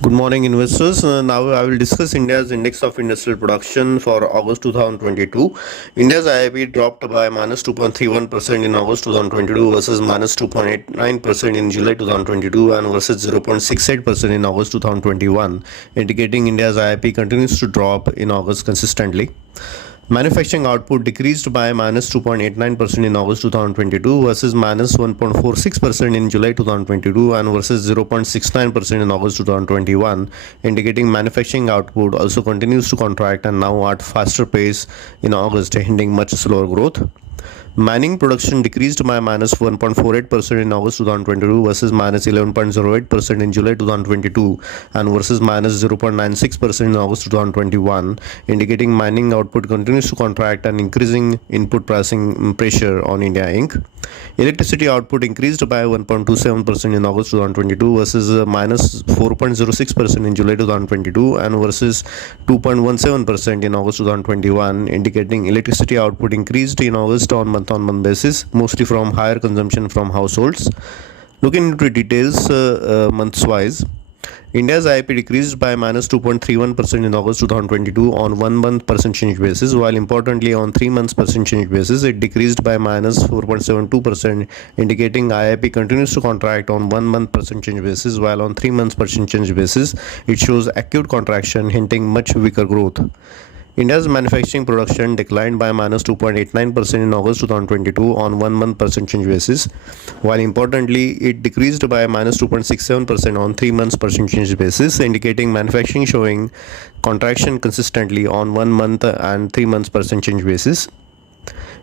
Good morning, investors. Now I will discuss India's index of industrial production for August 2022. India's IIP dropped by minus 2.31% in August 2022 versus minus 2.89% in July 2022 and versus 0.68% in August 2021, indicating India's IIP continues to drop in August consistently. Manufacturing output decreased by minus 2.89% in August 2022 versus minus 1.46% in July 2022 and versus 0.69% in August 2021, indicating manufacturing output also continues to contract and now at faster pace in August, hinting much slower growth. Mining production decreased by minus 1.48% in August 2022 versus minus 11.08% in July 2022 and versus minus 0.96% in August 2021, indicating mining output continues to contract and increasing input pricing pressure on India Inc. Electricity output increased by 1.27% in August 2022 versus minus 4.06% in July 2022 and versus 2.17% in August 2021, indicating electricity output increased in August on month-on-month basis, mostly from higher consumption from households. Looking into details months-wise, India's IIP decreased by minus 2.31% in August 2022 on 1 month percentage basis, while importantly on 3 months percentage basis it decreased by minus 4.72%, indicating IIP continues to contract on 1 month percentage basis, while on 3 months percentage basis it shows acute contraction, hinting much weaker growth. India's manufacturing production declined by minus 2.89% in August 2022 on 1 month percentage basis, while importantly it decreased by minus 2.67% on 3 months percentage basis, indicating manufacturing showing contraction consistently on 1 month and 3 months percentage basis.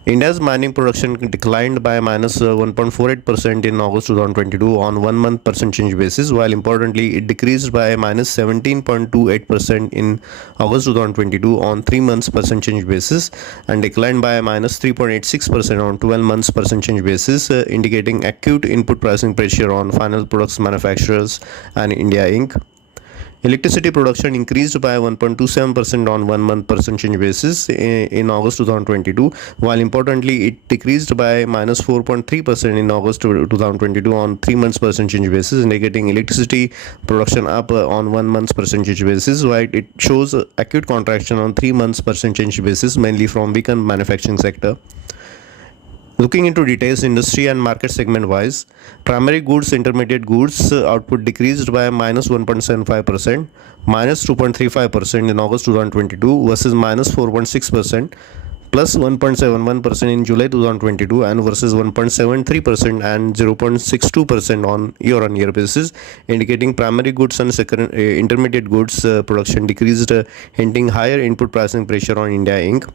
India's mining production declined by minus 1.48% in August 2022 on 1 month percentage basis, while importantly it decreased by minus 17.28% in August 2022 on 3 months percentage basis and declined by minus 3.86% on 12 months percentage basis, indicating acute input pricing pressure on final products manufacturers and India Inc. Electricity production increased by 1.27% on 1 month percentage basis in August 2022, while importantly it decreased by minus 4.3% in August 2022 on 3 months percentage basis, indicating electricity production up on 1 month percentage basis, while it shows acute contraction on 3 months percentage basis, mainly from weakened manufacturing sector. Looking into details industry and market segment wise, primary goods, intermediate goods output decreased by minus 1.75%, minus 2.35% in August 2022 versus minus 4.6%, plus 1.71% in July 2022 and versus 1.73% and 0.62% on year-on-year basis, indicating primary goods and intermediate goods production decreased, hinting higher input pricing pressure on India Inc.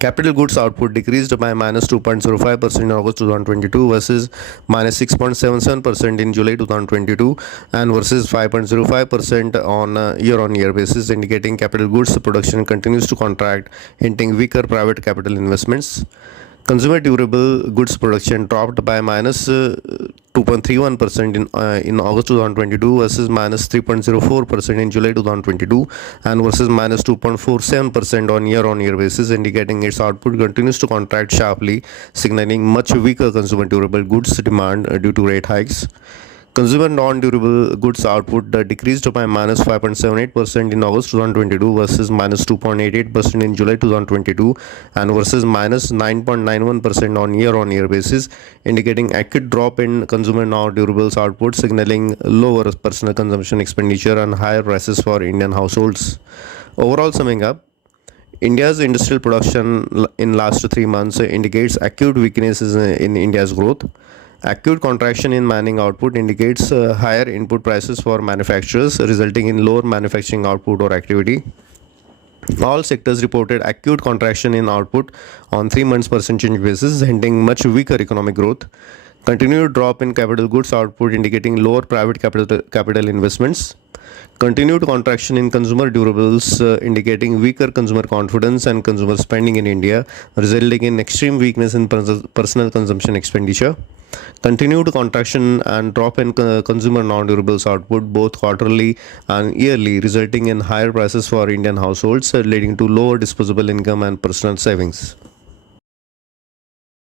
Capital goods output decreased by minus 2.05% in August 2022 versus minus 6.77% in July 2022 and versus 5.05% on year-on-year basis, indicating capital goods production continues to contract, hinting weaker private capital investments. Consumer durable goods production dropped by minus 2.31% in August 2022 versus minus 3.04% in July 2022 and versus minus 2.47% on year-on-year basis, indicating its output continues to contract sharply, signaling much weaker consumer durable goods demand due to rate hikes. Consumer non-durable goods output decreased by minus 5.78% in August 2022 versus minus 2.88% in July 2022 and versus minus 9.91% on year-on-year basis, indicating acute drop in consumer non-durables output, signaling lower personal consumption expenditure and higher prices for Indian households. Overall, summing up, India's industrial production in last 3 months indicates acute weaknesses in India's growth. Acute contraction in mining output indicates higher input prices for manufacturers, resulting in lower manufacturing output or activity. All sectors reported acute contraction in output on 3 months percentage basis, hinting much weaker economic growth. Continued drop in capital goods output indicating lower private capital investments. Continued contraction in consumer durables indicating weaker consumer confidence and consumer spending in India, resulting in extreme weakness in personal consumption expenditure. Continued contraction and drop in consumer non-durables output both quarterly and yearly, resulting in higher prices for Indian households, leading to lower disposable income and personal savings.